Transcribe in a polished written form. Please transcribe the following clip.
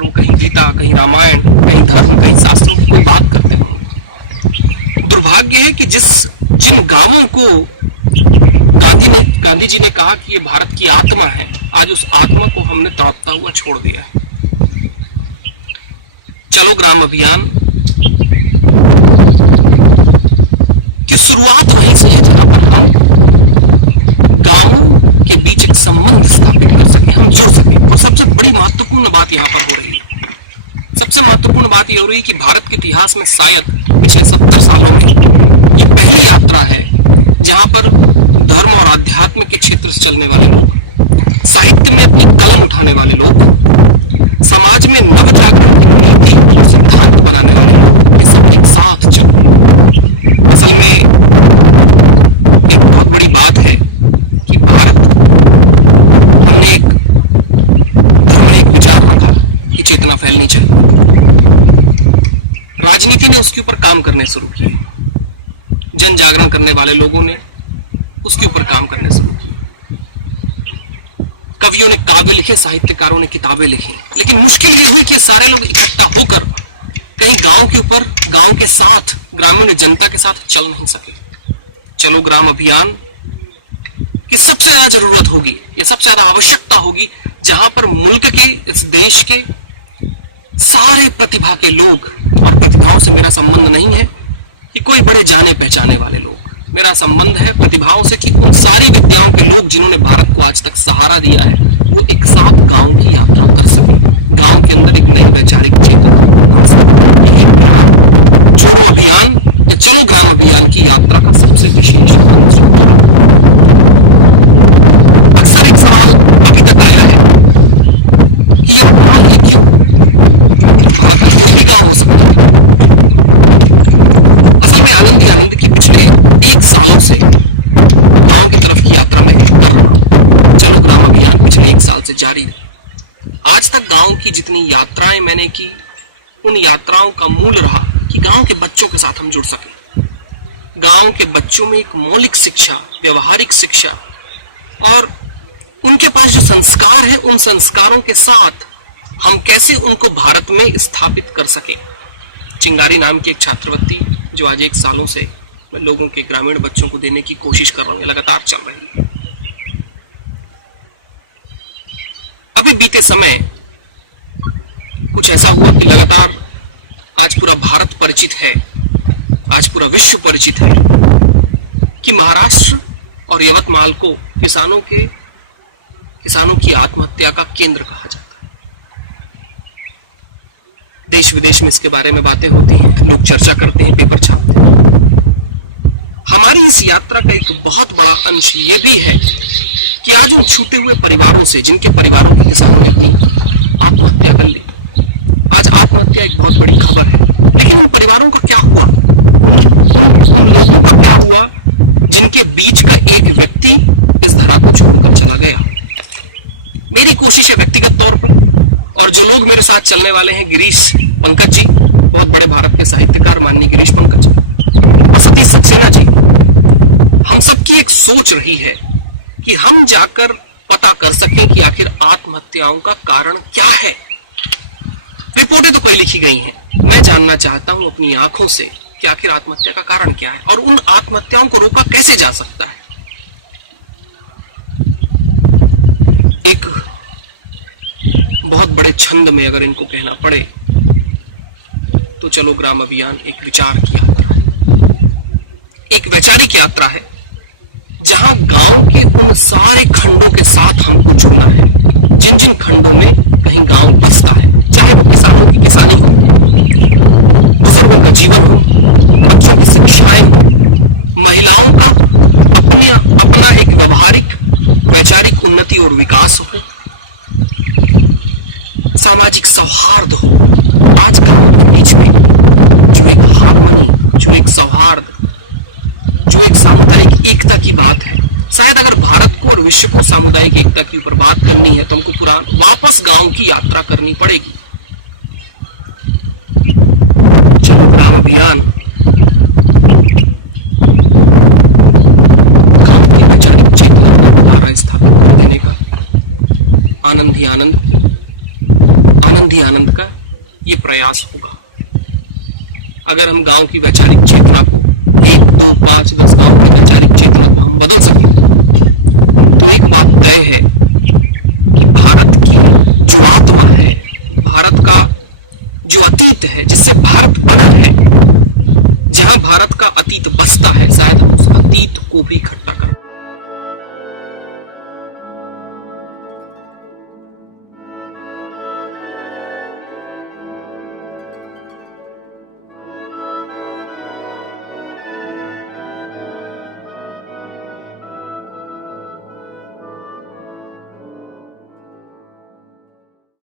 जाकर वो कहीं गीता, कहीं रामायण, कहीं धर्म, कहीं शास्त्रों की कोई बात करते हो। दुर्भाग्य है कि जिन गांवों को गांधी जी ने कहा कि ये भारत की आत्मा है, आज उस आत्मा को हमने तड़पता हुआ छोड़ दिया है। चलो ग्राम अभियान की शुरुआत वहीं से है जहां पर हम गांवों के बीच एक संबंध स्थापित कर सके, हम जुड़ सके। और सबसे बड़ी महत्वपूर्ण बात यहां पर हो रही है, सबसे महत्वपूर्ण बात यह हो रही है कि भारत के इतिहास में शायद पिछले 70 सालों में ये पहली यात्रा है जहां पर धर्म और आध्यात्म के क्षेत्र से चलने वाले लोग, साहित्य में अपनी कलम उठाने वाले लोग, समाज में नवजागरण की नीति और सिद्धांत बनाने वाले लोग, ये सब एक साथ चले। असल में एक बहुत बड़ी बात है कि भारत हमने एक धर्म, एक विचार रखा कि चेतना फैलनी चाहिए। राजनीति ने उसके ऊपर काम करने शुरू किए, जन जागरण करने वाले लोगों ने उसके ऊपर काम करने शुरू किए, कवियों ने काव्य लिखे, साहित्यकारों ने किताबें लिखी। लेकिन मुश्किल ये हुई कि सारे लोग इकट्ठा होकर कहीं गांव के ऊपर, गांव के साथ, ग्रामीण जनता के साथ चल नहीं सके। चलो ग्राम अभियान की सबसे ज्यादा जरूरत होगी, या सबसे ज्यादा आवश्यकता होगी, जहां पर मुल्क के, इस देश के सारे प्रतिभा के लोग, और प्रतिभाओं से मेरा संबंध नहीं है कि कोई बड़े जाने पहचाने वाले लोग, मेरा संबंध है प्रतिभाओं से कि उन सारी विद्याओं के लोग जिन्होंने भारत को आज तक सहारा दिया है, वो एक साथ गांव की यात्रा कर सके, गांव के अंदर एक नई वैचारिक चेतना। चलो अभियान या चलो ग्राम अभियान की यात्रा का सबसे विशेष अक्सर एक सवाल अभी तक आया है कि ये क्यों हो सकता है। असल में आनंद की पिछले 1 सालों से गांव की तरफ की यात्रा में कर रहा हूं। चलो ग्राम अभियान पिछले 1 साल से जारी है। आज तक गांव की जितनी यात्राएं मैंने की, उन यात्राओं का मूल रहा कि गांव के बच्चों के साथ हम जुड़ सके, गांव के बच्चों में एक मौलिक शिक्षा, व्यवहारिक शिक्षा, और उनके पास जो संस्कार है, उन संस्कारों के साथ हम कैसे उनको भारत में स्थापित कर सके। चिंगारी नाम की एक छात्रवृत्ति जो आज 1 सालों से मैं लोगों के, ग्रामीण बच्चों को देने की कोशिश कर रहा हूं, लगातार चल रही है। अभी बीते समय कुछ ऐसा हुआ कि लगातार आज पूरा भारत परिचित है, आज पूरा विश्व परिचित है कि महाराष्ट्र और यवतमाल को किसानों की आत्महत्या का केंद्र कहा जाता है। देश विदेश में इसके बारे में बातें होती हैं, लोग चर्चा करते हैं, पेपर छापते हैं। हमारी इस यात्रा का एक बहुत बड़ा अंश ये भी है कि आज उन छूटे हुए परिवारों से, जिनके परिवारों के किसानों ने अपनी आत्महत्या कर ली, आज आत्महत्या एक बहुत बड़ी खबर है, लेकिन उन परिवारों का क्या हुआ, उन लोगों का क्या हुआ जिनके बीच का एक व्यक्ति इस धरा को छोड़कर चला गया। मेरी कोशिश है व्यक्तिगत तौर पर, और जो लोग मेरे साथ चलने वाले हैं, गिरीश पंकज जी, बहुत बड़े भारत के साहित्यकार माननीय गिरीश पंकज जी, और सतीश सक्सेना जी, हम सबकी एक सोच रही है कि हम जाकर पता कर सकें कि आखिर आत्महत्याओं का कारण क्या है। रिपोर्टें तो कई लिखी गई हैं, मैं जानना चाहता हूं अपनी आंखों से कि आखिर आत्महत्या का कारण क्या है और उन आत्महत्याओं को रोका कैसे जा सकता है। एक बहुत बड़े छंद में अगर इनको कहना पड़े तो चलो ग्राम अभियान एक विचार की यात्रा है, एक वैचारिक यात्रा है, जहां गांव के उन सारे खंडों के साथ हमको जुड़ना है, जिन जिन खंडों में कहीं गांव बसता है, चाहे वो किसानों की किसानी हो, बुजुर्गों का जीवन हो, बच्चों की शिक्षाएं हो, महिलाओं का अपना एक व्यवहारिक वैचारिक उन्नति और विकास हो, सामाजिक सौहार्द हो। आज गांव के बीच में जो एक हार्मनी, जो एक सौहार्द, जो एक सामुदायिक एकता की बात है, शायद अगर भारत को और विश्व को सामुदायिक एकता के ऊपर बात करनी है तो हमको पूरा वापस गांव की यात्रा करनी पड़ेगी। चलो ग्राम अभियान गांव की वैचारिक चेतना को दोबारा स्थापित कर देने का आनंद ही आनंद आनंद का ये प्रयास होगा। अगर हम गांव की वैचारिक चेतना को 1, 2, 5, 10 गांव